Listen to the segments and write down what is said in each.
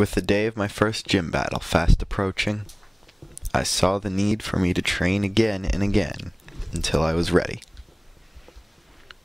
With the day of my first gym battle fast approaching, I saw the need for me to train again and again until I was ready.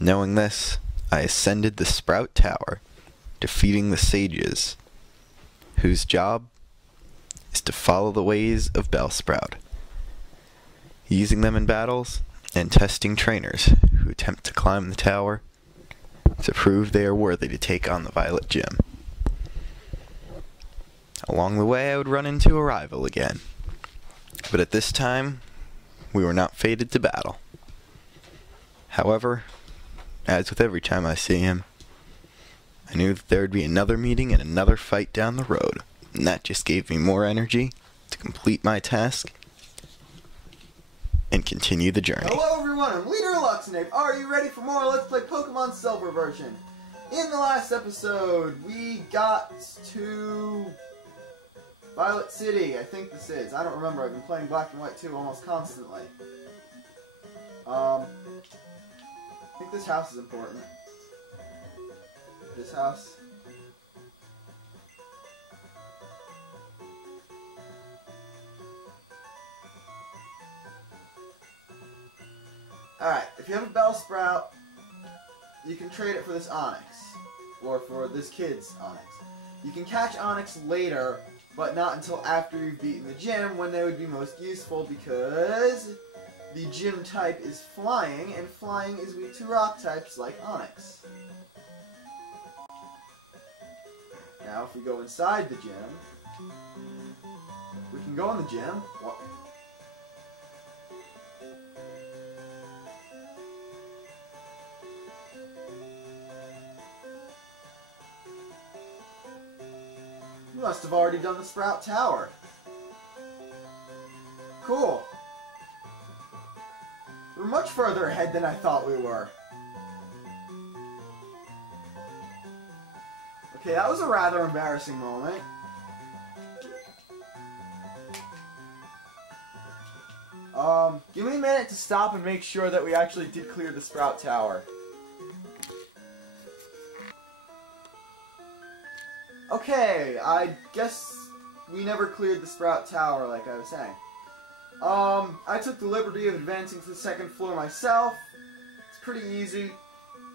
Knowing this, I ascended the Sprout Tower, defeating the sages, whose job is to follow the ways of Bellsprout, using them in battles and testing trainers who attempt to climb the tower to prove they are worthy to take on the Violet Gym. Along the way, I would run into a rival again, but at this time, we were not fated to battle. However, as with every time I see him, I knew that there would be another meeting and another fight down the road, and that just gave me more energy to complete my task and continue the journey. Hello everyone, I'm LeaderofLuxinape. Are you ready for more Let's Play Pokemon Silver version? In the last episode, we got to Violet City, I think this is. I don't remember, I've been playing Black and White 2 almost constantly. I think this house is important. This house. Alright, if you have a Bellsprout, you can trade it for this Onyx. Or for this kid's Onyx. You can catch Onyx later, but not until after you've beaten the gym, when they would be most useful, because the gym type is flying, and flying is weak to rock types like Onyx. Now, if we go inside the gym, we can go in the gym. What? You must have already done the Sprout Tower. Cool. We're much further ahead than I thought we were. Okay, that was a rather embarrassing moment. Give me a minute to stop and make sure that we actually did clear the Sprout Tower. Okay, I guess we never cleared the Sprout Tower, like I was saying. I took the liberty of advancing to the second floor myself. It's pretty easy.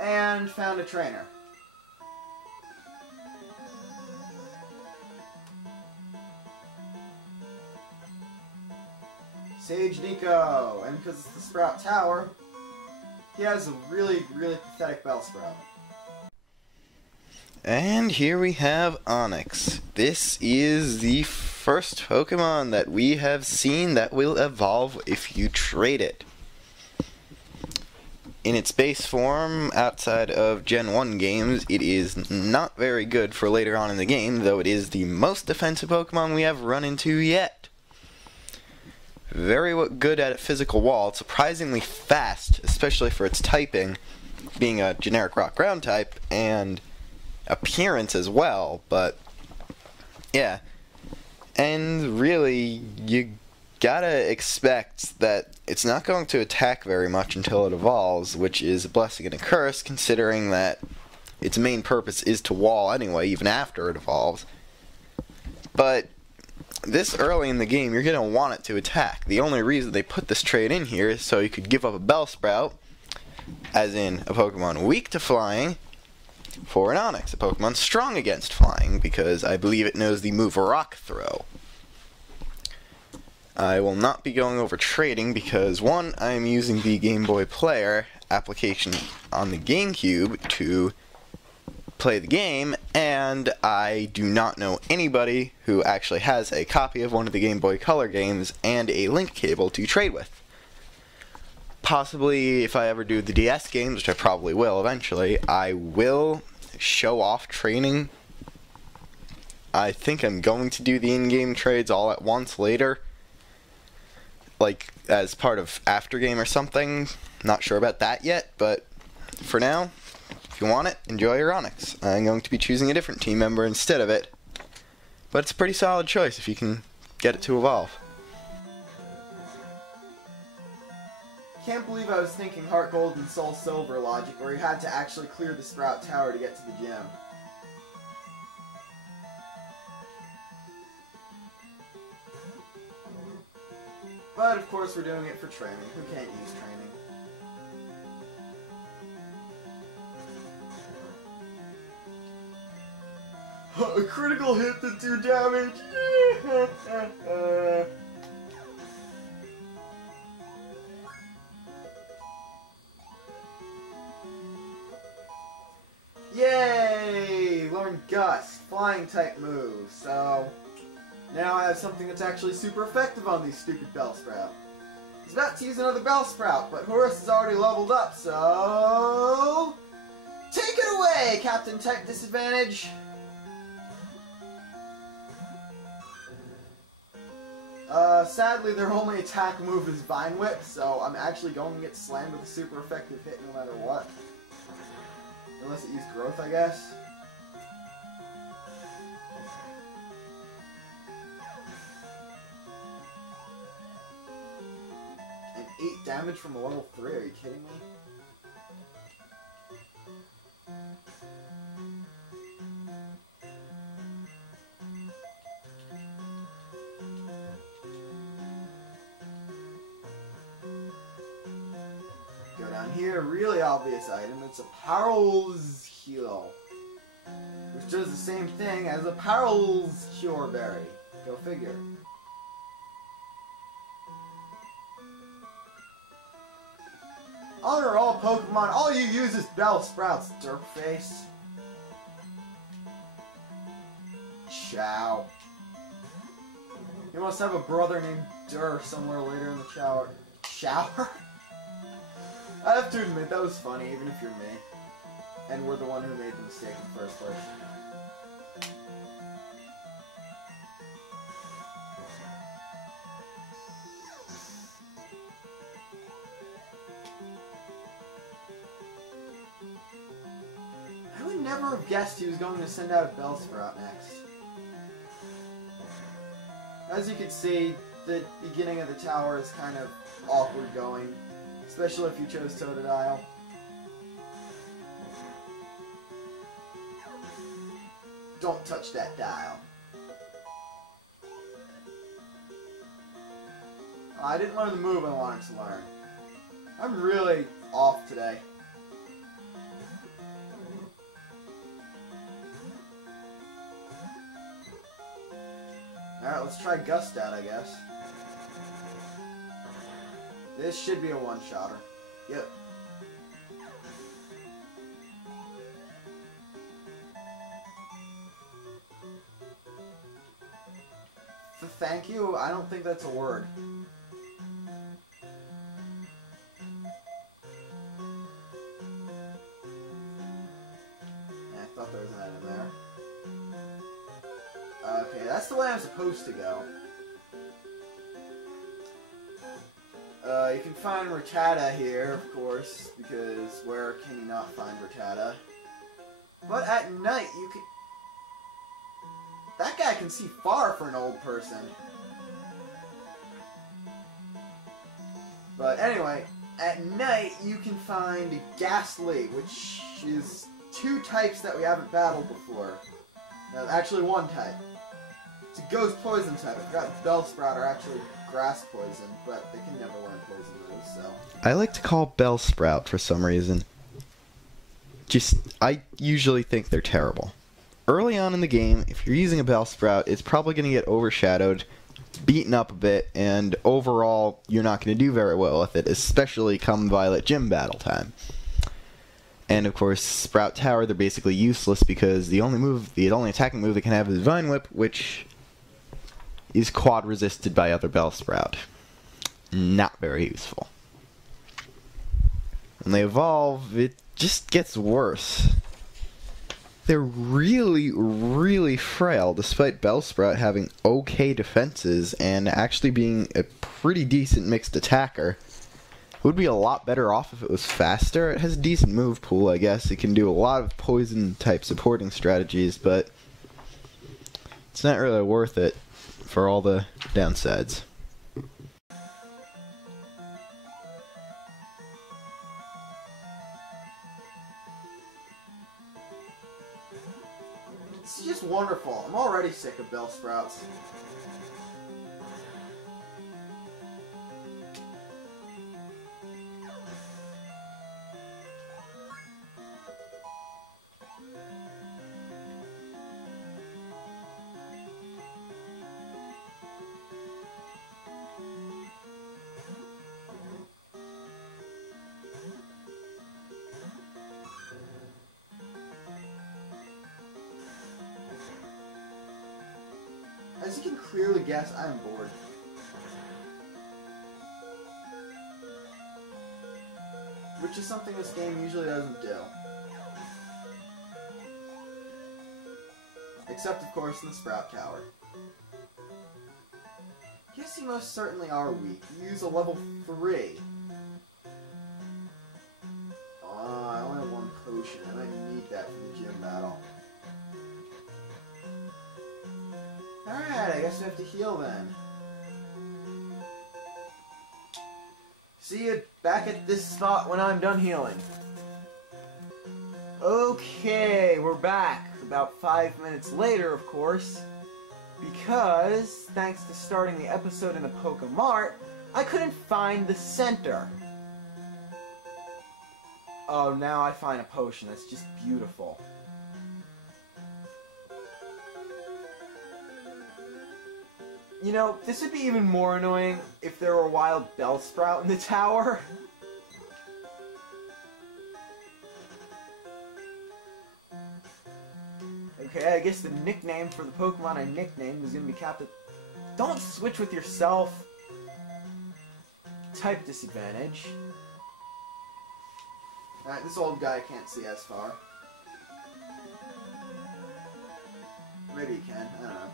And found a trainer. Sage Nico. And because it's the Sprout Tower, he has a really, really pathetic Bellsprout. And here we have Onyx. This is the first Pokemon that we have seen that will evolve if you trade it. In its base form, outside of Gen 1 games, it is not very good for later on in the game, though it is the most defensive Pokemon we have run into yet. Very good at a physical wall, it's surprisingly fast, especially for its typing, being a generic rock-ground type, and appearance as well, but yeah. And really, you gotta expect that it's not going to attack very much until it evolves, which is a blessing and a curse, considering that its main purpose is to wall anyway, even after it evolves. But this early in the game, you're gonna want it to attack. The only reason they put this trait in here is so you could give up a Bellsprout, as in a Pokemon weak to flying, for an Onyx, a Pokemon strong against flying, because I believe it knows the move Rock Throw. I will not be going over trading because, one, I am using the Game Boy Player application on the GameCube to play the game, and I do not know anybody who actually has a copy of one of the Game Boy Color games and a link cable to trade with. Possibly, if I ever do the DS games, which I probably will eventually, I will show off trading. I think I'm going to do the in-game trades all at once later, like as part of after game or something. Not sure about that yet, but for now, if you want it, enjoy your Onyx. I'm going to be choosing a different team member instead of it, but it's a pretty solid choice if you can get it to evolve. Can't believe I was thinking Heart Gold and Soul Silver logic, where you had to actually clear the Sprout Tower to get to the gym. But of course we're doing it for training. Who can't use training? A critical hit to do damage! Yay! Learn Gust, flying type move. So now I have something that's actually super effective on these stupid Bellsprout. He's about to use another Bellsprout, but Horus is already leveled up, so take it away, Captain Type Disadvantage. Sadly, their only attack move is Vine Whip, so I'm actually going to get slammed with a super effective hit no matter what. Unless it used Growth, I guess. And 8 damage from a level 3, are you kidding me? Down here, really obvious item, it's a Paral's Heal, which does the same thing as a Paral's Cure Berry. Go figure. Honor all Pokemon, all you use is Bellsprout's derp face. Chow. You must have a brother named Dur somewhere later in the shower. I have to admit, that was funny, even if you're me. And we're the one who made the mistake in the first place. I would never have guessed he was going to send out a Bellsprout next. As you can see, the beginning of the tower is kind of awkward going. Especially if you chose Totodile. Don't touch that dial. I didn't learn the move I wanted to learn. I'm really off today. Alright, let's try Gust out, I guess. This should be a one-shotter. Yep. Thank you? I don't think that's a word. I thought there was an item there. Okay, that's the way I'm supposed to go. You can find Rattata here, of course, because where can you not find Rattata? But at night, you can... That guy can see far for an old person. But anyway, at night, you can find Ghastly, which is 2 types that we haven't battled before. No, actually 1 type. It's a Ghost Poison type. I forgot Bellsprout are actually grass poison, but they can never learn poison moves, so... I like to call Bellsprout for some reason. I usually think they're terrible. Early on in the game, if you're using a Bellsprout, it's probably going to get overshadowed, beaten up a bit, and overall, you're not going to do very well with it, especially come Violet Gym battle time. And of course, Sprout Tower, they're basically useless because the only attacking move they can have is Vine Whip, which is quad resisted by other Bellsprout. Not very useful. When they evolve, it just gets worse. They're really, really frail, despite Bellsprout having okay defenses and actually being a pretty decent mixed attacker. It would be a lot better off if it was faster. It has a decent move pool, I guess. It can do a lot of poison-type supporting strategies, but it's not really worth it for all the downsides. It's just wonderful. I'm already sick of Bellsprouts. As you can clearly guess, I'm bored. Which is something this game usually doesn't do. Except, of course, in the Sprout Tower. Yes, you most certainly are weak. You use a level 3. I only have one potion. I might need that for the gym battle. Alright, I guess we have to heal then. See you back at this spot when I'm done healing. Okay, we're back. About 5 minutes later, of course. Because, thanks to starting the episode in the Pokémart, I couldn't find the center. Oh, now I find a potion. That's just beautiful. You know, this would be even more annoying if there were a wild Bellsprout in the tower. Okay, I guess the nickname for the Pokemon I nicknamed is going to be Captain... Don't switch with yourself! Type disadvantage. Alright, this old guy can't see as far. Maybe he can, I don't know.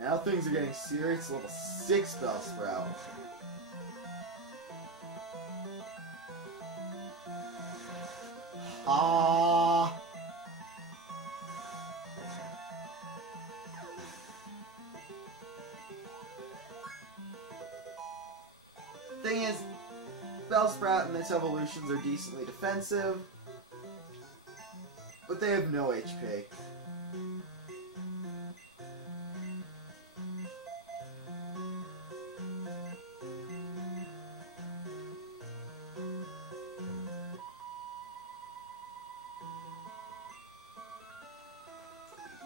Now things are getting serious. Level 6 Bellsprout. Thing is, Bellsprout and its evolutions are decently defensive, but they have no HP.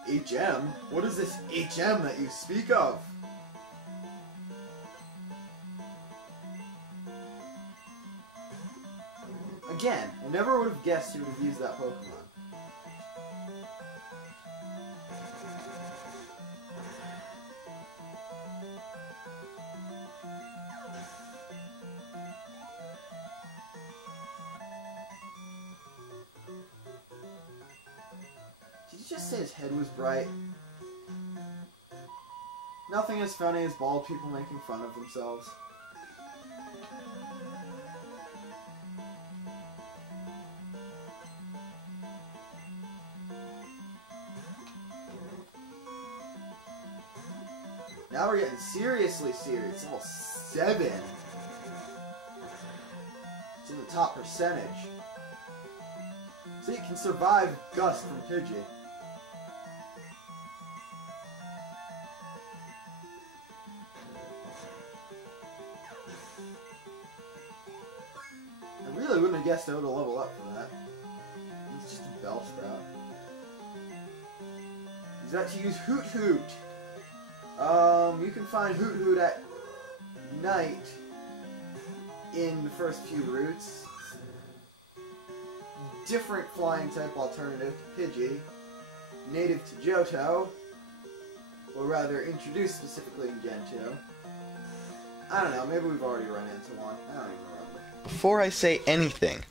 HM? What is this HM that you speak of? Again, I never would have guessed you would have used that Pokemon. Did you just say his head was bright? Nothing as funny as bald people making fun of themselves. Now we're getting seriously serious. Level 7. It's in the top percentage. So you can survive Gust from Pidgey. I really wouldn't have guessed I would have leveled up for that. It's just a Bellsprout. He's about to use Hoot Hoot. You can find Hoot Hoot at night in the first few routes. Different flying type alternative to Pidgey, native to Johto, or rather introduced specifically in Gen 2. I don't know, maybe we've already run into one. I don't even remember. Before I say anything,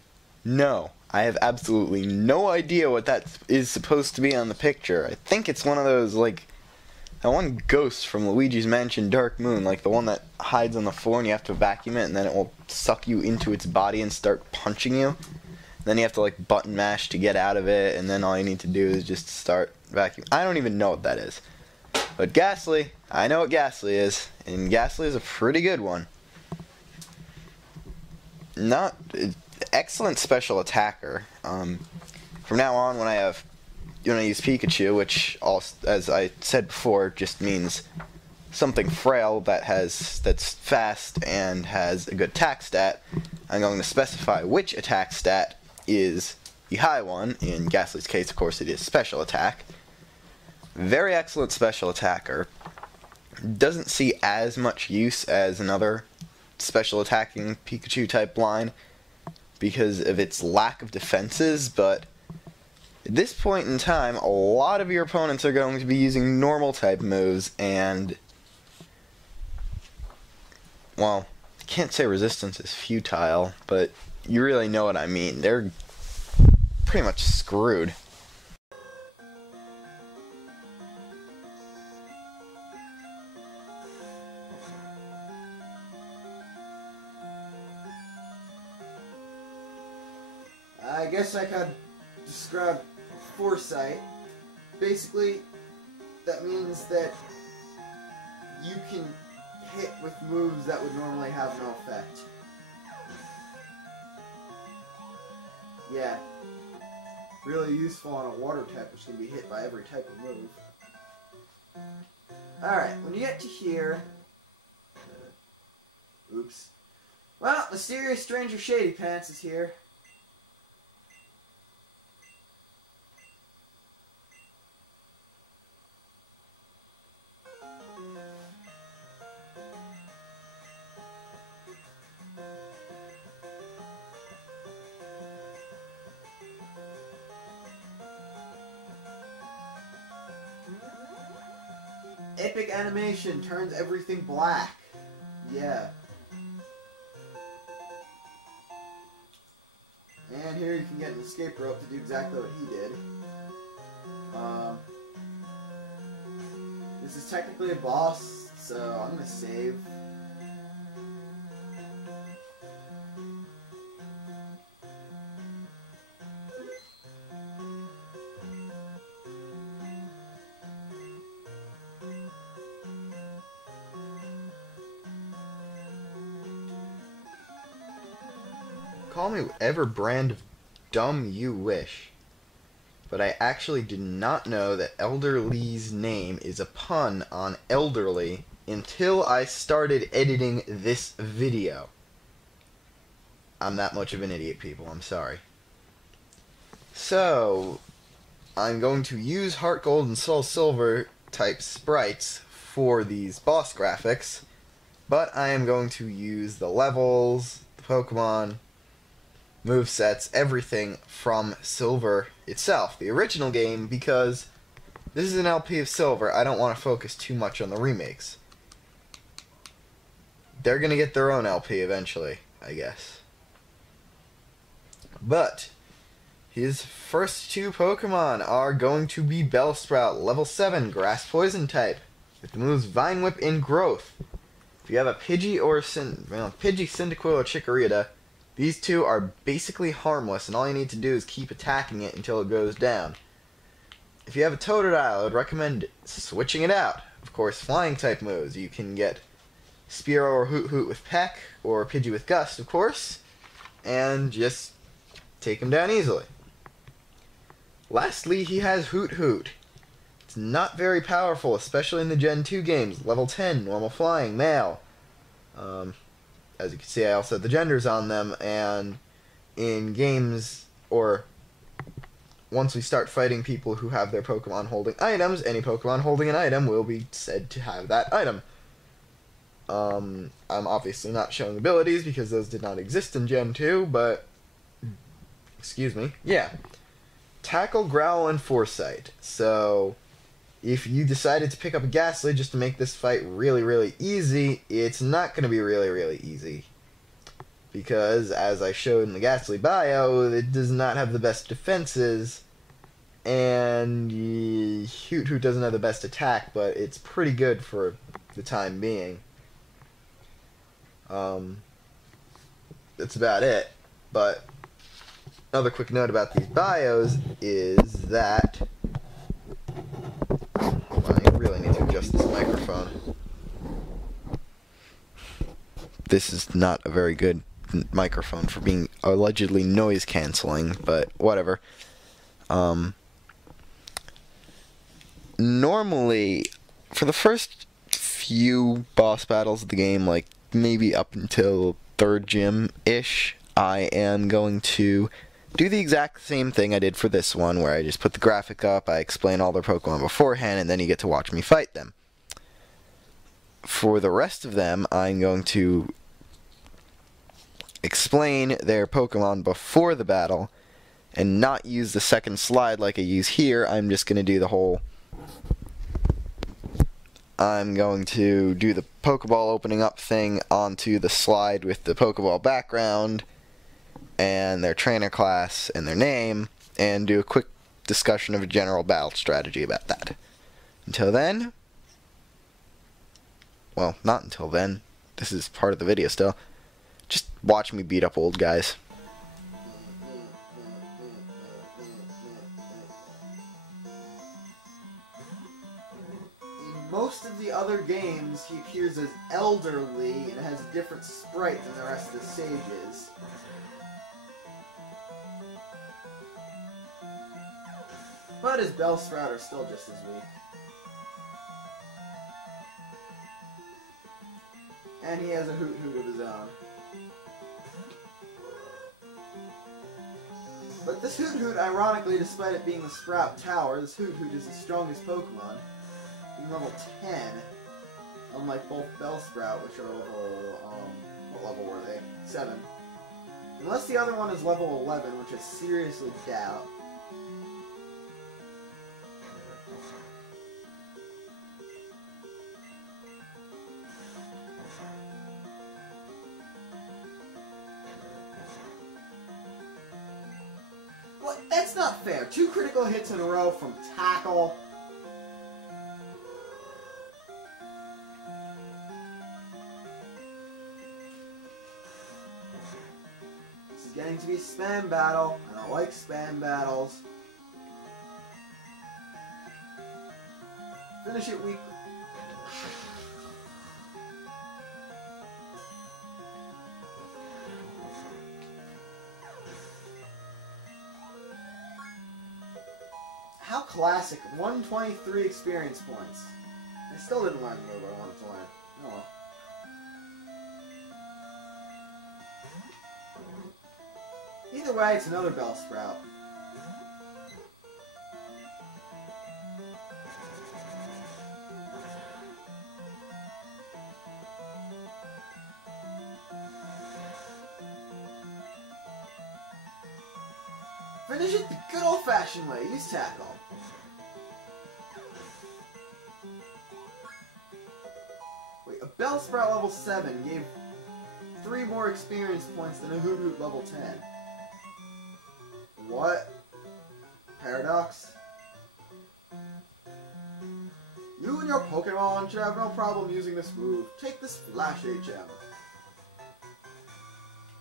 no, I have absolutely no idea what that is supposed to be on the picture. I think it's one of those, like, that one ghost from Luigi's Mansion Dark Moon, like the one that hides on the floor and you have to vacuum it and then it will suck you into its body and start punching you. Then you have to like button mash to get out of it, and then all you need to do is just start vacuum. I don't even know what that is. But Ghastly, I know what Ghastly is, and Ghastly is a pretty good one. Not excellent special attacker. From now on, when I use Pikachu, which, as I said before, just means something frail that's fast and has a good attack stat, I'm going to specify which attack stat is the high one. In Ghastly's case, of course, it is special attack. Very excellent special attacker. Doesn't see as much use as another special attacking Pikachu type line, because of its lack of defenses, but at this point in time, a lot of your opponents are going to be using normal type moves, and, well, I can't say resistance is futile, but you really know what I mean. They're pretty much screwed. I guess I could describe foresight. Basically, that means that you can hit with moves that would normally have no effect. Yeah. Really useful on a water type, which can be hit by every type of move. Alright, when you get to here... oops. Well, Mysterious Stranger Shady Pants is here. Epic animation turns everything black. Yeah. And here you can get an escape rope to do exactly what he did. This is technically a boss, so I'm gonna save. Call me whatever brand of dumb you wish, but I actually did not know that Elderlies' name is a pun on elderly until I started editing this video. I'm that much of an idiot, people. I'm sorry. So, I'm going to use Heart Gold and Soul Silver type sprites for these boss graphics, but I am going to use the levels, the Pokemon, movesets, everything from Silver itself, the original game, because this is an LP of Silver. I don't want to focus too much on the remakes. They're going to get their own LP eventually, I guess. But his first two Pokemon are going to be Bellsprout, level 7, Grass Poison type, with the moves Vine Whip and Growth. If you have a Pidgey or Pidgey, Cyndaquil, or Chikorita, these two are basically harmless, and all you need to do is keep attacking it until it goes down. If you have a Totodile, I would recommend switching it out. Of course, flying type moves. You can get Spearow or Hoot Hoot with Peck, or Pidgey with Gust, of course, and just take him down easily. Lastly, he has Hoot Hoot. It's not very powerful, especially in the Gen 2 games. Level 10, normal flying, male. As you can see, I also have the genders on them, and in games, or once we start fighting people who have their Pokemon holding items, any Pokemon holding an item will be said to have that item. I'm obviously not showing abilities because those did not exist in Gen 2, but, excuse me, yeah. Tackle, Growl, and Foresight. So, if you decided to pick up a Ghastly just to make this fight really, really easy, it's not going to be really, really easy. Because, as I showed in the Ghastly bio, it does not have the best defenses, and Hoot Hoot doesn't have the best attack, but it's pretty good for the time being. That's about it. But another quick note about these bios is that... I really need to adjust this microphone. This is not a very good microphone for being allegedly noise cancelling, but whatever. Normally, for the first few boss battles of the game, like maybe up until 3rd gym-ish, I am going to do the exact same thing I did for this one, where I just put the graphic up, I explain all their Pokemon beforehand, and then you get to watch me fight them. For the rest of them, I'm going to explain their Pokemon before the battle and not use the second slide like I use here. I'm just going to do the whole... I'm going to do the Pokeball opening up thing onto the slide with the Pokeball background and their trainer class and their name, and do a quick discussion of a general battle strategy about that. Until then, well, not until then, this is part of the video still, just watch me beat up old guys. In most of the other games, he appears as Elderly and has a different sprite than the rest of the sages. But his Bellsprout are still just as weak. And he has a Hoot Hoot of his own. But this Hoot Hoot, ironically, despite it being the Sprout Tower, this Hoot Hoot is the strongest Pokemon, being level 10, unlike both Bellsprout, which are level, what level were they? 7. Unless the other one is level 11, which I seriously doubt. What? That's not fair. 2 critical hits in a row from Tackle. This is getting to be a spam battle. I don't like spam battles. Finish it weakly. How classic. 123 experience points. I still didn't learn the move I wanted to learn. Oh well. Either way, it's another Bellsprout. Finish it the good old-fashioned way. Use Tackle. Wait, a Bellsprout level 7 gave 3 more experience points than a Hoot Hoot level 10. What? Paradox? You and your Pokémon should have no problem using this move. Take this Flash HM.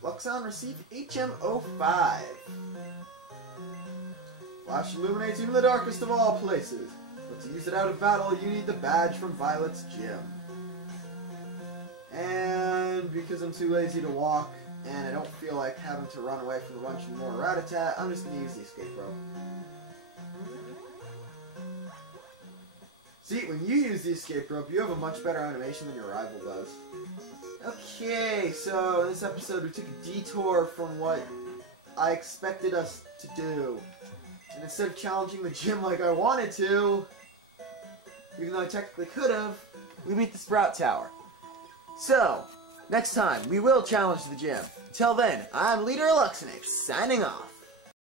Luxon received HM05. Flash illuminates even the darkest of all places. But to use it out of battle, you need the badge from Violet's gym. And because I'm too lazy to walk, and I don't feel like having to run away from a bunch of more Rat-a-tat, I'm just going to use the escape rope. See, when you use the escape rope, you have a much better animation than your rival does. Okay, so in this episode we took a detour from what I expected us to do. And instead of challenging the gym like I wanted to, even though I technically could have, we beat the Sprout Tower. So, next time, we will challenge the gym. Until then, I'm LeaderofLuxinape, signing off.